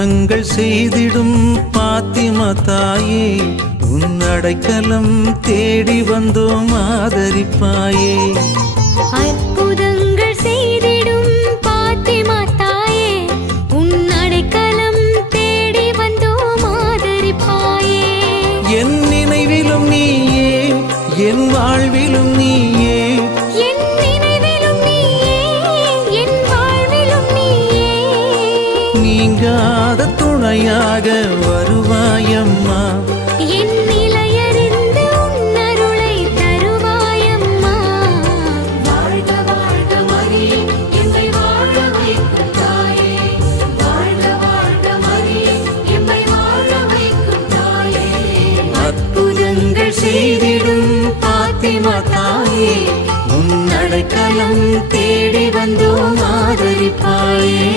அற்புதங்கள் செய்திடும் பாத்திமா தாயே, உன் அடைக்கலம் தேடி வந்தோம் ஆதரிப்பாயே. அற்புதங்கள் செய்திடும் பாத்திமா தாயே, உன் அடைக்கலம் தேடி வந்தோம் ஆதரிப்பாயே. என் நினைவிலும் நீயே, என் வாழ்விலும் நீயே, என் நினைவிலும் நீயே, என் வாழ்விலும் நீயே. நீங்காத துணையாக வருவாயம்மா. என் நிலையறிந்து உன் அருளை தருவாயம்மா. வாழ்க வாழ்க மரியே, எம்மை வாழ வைக்கும் தாயே. வாழ்க வாழ்க மரியே, எம்மை வாழ வைக்கும் தாயே. அற்புதங்கள் செய்திடும் பாத்திமா தாயே, உன் அடைக்கலம் தேடி வந்தோம் ஆதரிப்பாயே.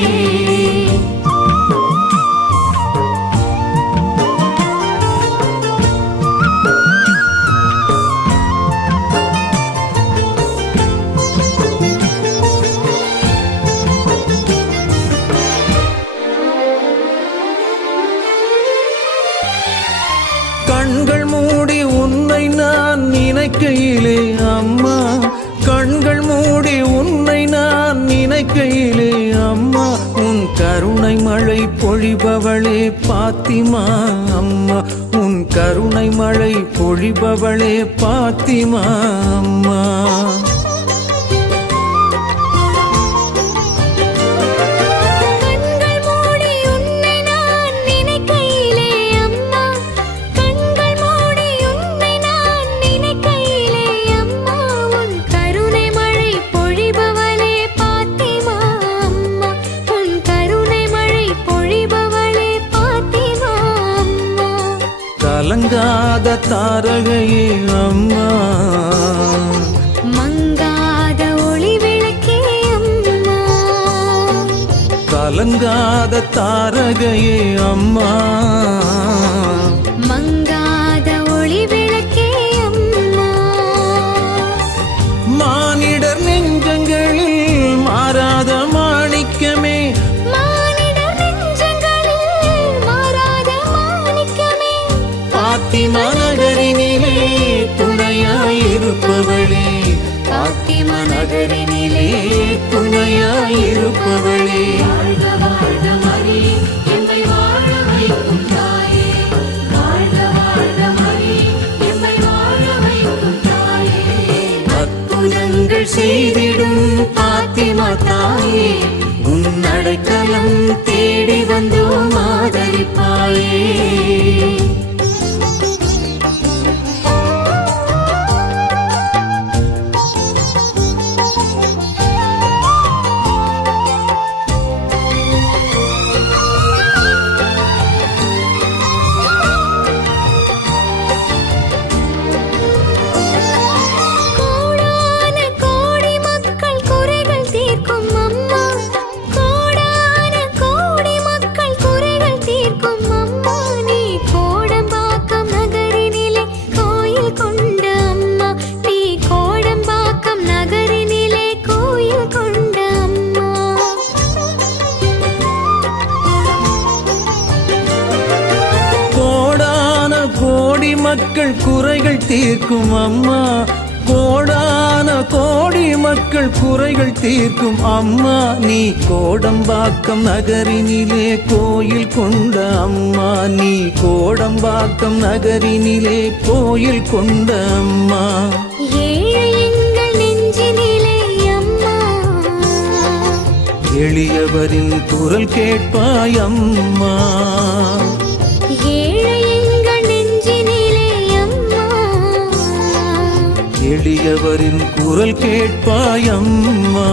கண்கள் மூடி உன்னை நான் நினைக்கையிலே அம்மா, கண்கள் மூடி உன்னை நான் நினைக்கையிலே அம்மா, உன் கருணை மழை பொழிபவளே பாத்திமா அம்மா, உன் கருணை மழை பொழிபவளே பாத்திமா அம்மா. கலங்காத தாரகையே அம்மா, மங்காத ஒளி விளக்கே அம்மா. கலங்காத தாரகையே அம்மா, மங்காத ஒளி விளக்கே அம்மா. மானிடர் நெஞ்சங்களில் மாறாத மாணிக்கமே, மானிடர் நெஞ்சங்களில் மாறாத மாணிக்கமே. பாத்திமா நகரினிலே துணையாயிருப்பவளே, பாத்திமா நகரினிலே துணையாயிருப்பவளே. வாழ்க வாழ்க மரியே, எம்மை வாழ வைக்கும் தாயே. வாழ்க வாழ்க மரியே, எம்மை வாழ வைக்கும் தாயே. அற்புதங்கள் செய்திடும் பாத்திமா தாயே, உன் அடைக்கலம் தேடி வந்தோம் ஆதரிப்பாயே. மக்கள் குறைகள் தீர்க்கும் அம்மா, கோடான கோடி மக்கள் குறைகள் தீர்க்கும் அம்மா, நீ கோடம்பாக்கம் நகரினிலே கோயில் கொண்ட அம்மா, நீ கோடம்பாக்கம் நகரினிலே கோயில் கொண்ட அம்மா. எளியவரின் குரல் கேட்பாய் அம்மா, எளியவரின் குரல் கேட்பாய் அம்மா.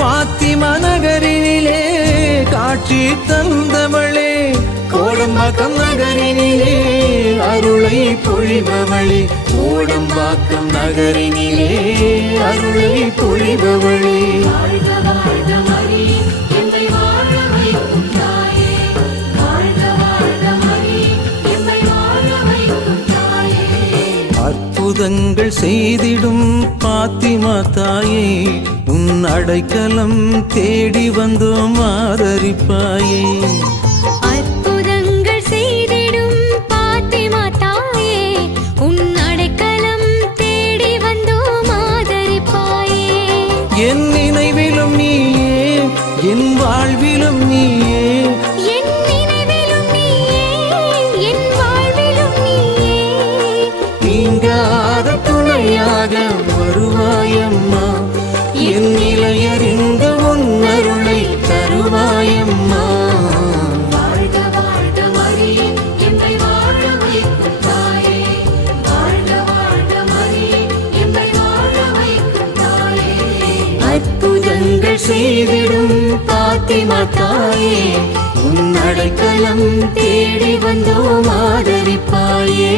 பாத்திமா நகரினிலே காட்சி தந்தவளே, கோடம்பாக்கம் நகரினிலே அருளை பொழிபவளே, கோடம்பாக்கம் நகரினிலே அருளை பொழிபவளே. வாழ்க வாழ்க மரியே, எம்மை வாழ வைக்கும் தாயே. வாழ்க வாழ்க மரியே, எம்மை வாழ வைக்கும் தாயே. அற்புதங்கள் செய்திடும் பாத்திமா தாயே உன் அடைக்கலம் தேடி வந்தோம் ஆதரிப்பாயே அற்புதங்கள் செய்திடும் பாத்திமா தாயே உன் அடைக்கலம் தேடி வந்தோம் ஆதரிப்பாயே என் நினைவிலும் நீயே என் வாழ்விலும் நீயே என் நினைவிலும் நீயே என் வாழ்விலும் நீயே நீங்காத துணையாக வருவாயம்மா என் நிலையறிந்த உன் அருளை தருவாயம்மா வாழ்க வாழ்க மரியே எம்மை வாழ வைக்கும் தாயே வாழ்க வாழ்க மரியே எம்மை வாழ வைக்கும் தாயே அற்புதங்கள் செய்திடும் பாத்திமா தாயே உன் அடைக்கலம் தேடி வந்தோம் ஆதரிப்பாயே